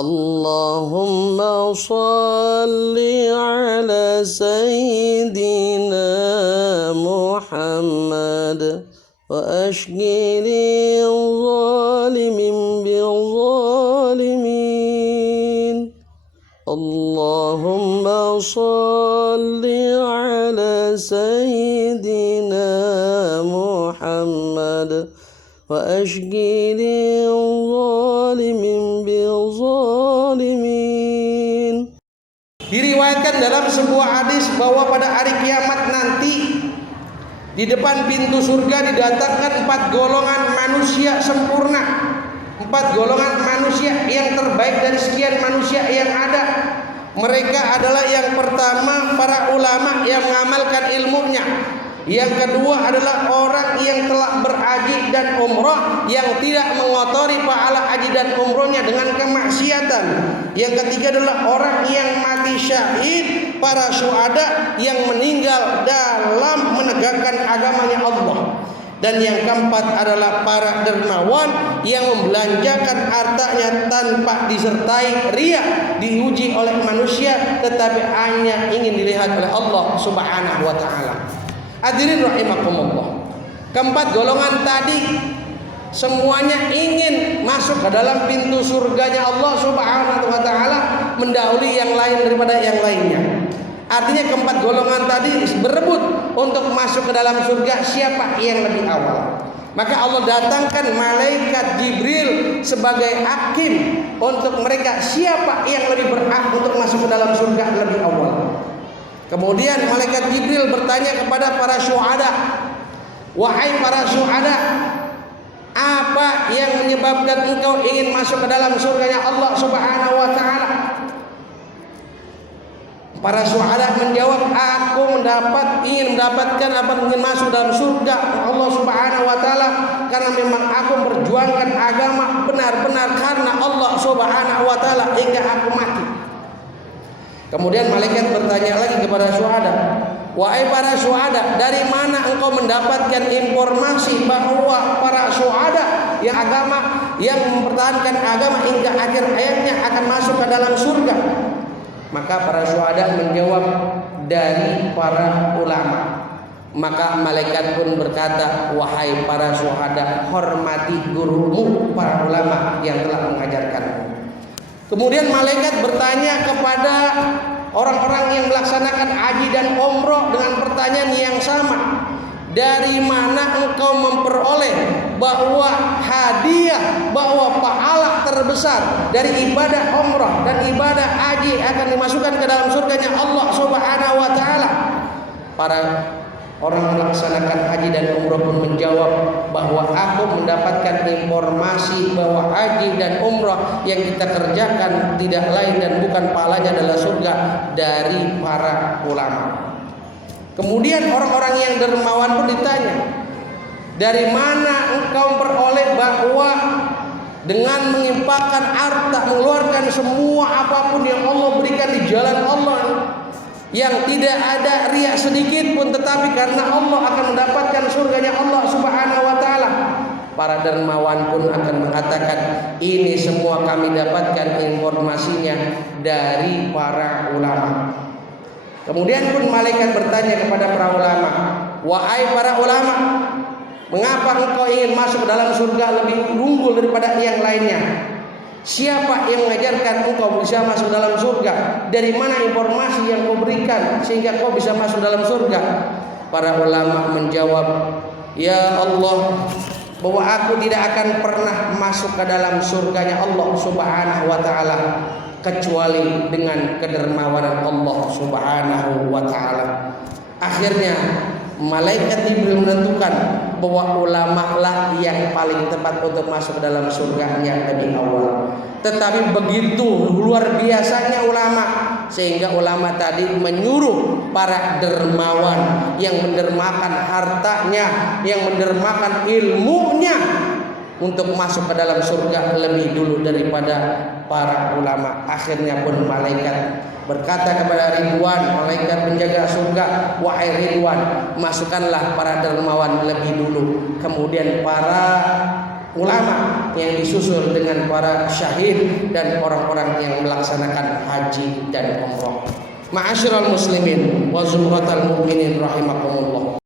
Allahumma salli ala Sayyidina Muhammad wa ashghili zalimin bil zalimin. Allahumma salli ala Sayyidina Muhammad wa ashghili zalimin bil zalimin. Diriwayatkan dalam sebuah hadis bahwa pada hari kiamat nanti di depan pintu surga didatangkan 4 golongan manusia sempurna, 4 golongan manusia yang terbaik dari sekian manusia yang ada. Mereka adalah yang pertama para ulama yang mengamalkan ilmunya. Yang kedua adalah orang yang telah berhaji dan umrah yang tidak mengotori pahala haji dan umrohnya dengan kemaksiatan. Yang ketiga adalah orang yang mati syahid, para syuhada yang meninggal dalam menegakkan agamanya Allah. Dan yang keempat adalah para dermawan yang membelanjakan hartanya tanpa disertai riya, diuji oleh manusia tetapi hanya ingin dilihat oleh Allah Subhanahu wa taala. Hadirin rahimakumullah. Keempat golongan tadi semuanya ingin masuk ke dalam pintu surganya Allah Subhanahu wa taala, mendahului yang lain daripada yang lainnya. Artinya keempat golongan tadi berebut untuk masuk ke dalam surga, siapa yang lebih awal. Maka Allah datangkan malaikat Jibril sebagai hakim untuk mereka, siapa yang lebih berhak untuk masuk ke dalam surga lebih awal. Kemudian malaikat Jibril bertanya kepada para syuhada, wahai para syuhada, apa yang menyebabkan engkau ingin masuk ke dalam surganya Allah Subhanahu wa taala? Para syuhada menjawab, aku ingin mendapatkan apa ingin masuk dalam surga Allah Subhanahu wa taala karena memang aku berjuangkan agama benar-benar karena Allah Subhanahu wa taala hingga aku mati. Kemudian malaikat bertanya lagi kepada syuhada, wahai para syuhada, dari mana engkau mendapatkan informasi bahwa para syuhada yang mempertahankan agama hingga akhir hayatnya akan masuk ke dalam surga? Maka para syuhada menjawab, dari para ulama. Maka malaikat pun berkata, wahai para syuhada, hormati gurumu para ulama yang telah mengajarkanmu. Kemudian malaikat bertanya kepada orang-orang yang melaksanakan haji dan umroh dengan pertanyaan yang sama, dari mana engkau memperoleh bahwa hadiah, bahwa pahala terbesar dari ibadah umrah dan ibadah haji akan dimasukkan ke dalam surganya Allah Subhanahu wa taala? Para orang melaksanakan haji dan umrah pun menjawab bahwa aku mendapatkan informasi bahwa haji dan umrah yang kita kerjakan tidak lain dan bukan pahalanya adalah surga dari para ulama. Kemudian orang-orang yang dermawan pun ditanya, dari mana engkau memperoleh bahwa dengan mengimpakkan harta, mengeluarkan semua apapun yang Allah berikan di jalan Allah, yang tidak ada riya sedikit pun, tetapi karena Allah akan mendapatkan surganya Allah Subhanahu wa taala? Para dermawan pun akan mengatakan, ini semua kami dapatkan informasinya dari para ulama. Kemudian pun malaikat bertanya kepada para ulama, wahai para ulama, mengapa engkau ingin masuk ke dalam surga lebih unggul daripada yang lainnya? Siapa yang mengajarkan engkau bisa masuk dalam surga? Dari mana informasi yang kau berikan sehingga kau bisa masuk dalam surga? Para ulama menjawab, ya Allah, bahwa aku tidak akan pernah masuk ke dalam surganya Allah Subhanahu wa taala kecuali dengan kedermawanan Allah Subhanahu wa taala. Akhirnya malaikat Jibril menentukan bahwa ulama lah yang paling tepat untuk masuk ke dalam surganya lebih awal. Tetapi begitu luar biasanya ulama, sehingga ulama tadi menyuruh para dermawan yang mendermakan hartanya, yang mendermakan ilmunya untuk masuk ke dalam surga lebih dulu daripada para ulama. Akhirnya pun malaikat berkata kepada Ridwan, malaikat penjaga surga, wahai Ridwan, masukkanlah para dermawan lebih dulu. Kemudian para ulama yang disusul dengan para syahid dan orang-orang yang melaksanakan haji dan umrah. Ma'asyiral muslimin wa zumratal mu'minin rahimakumullah.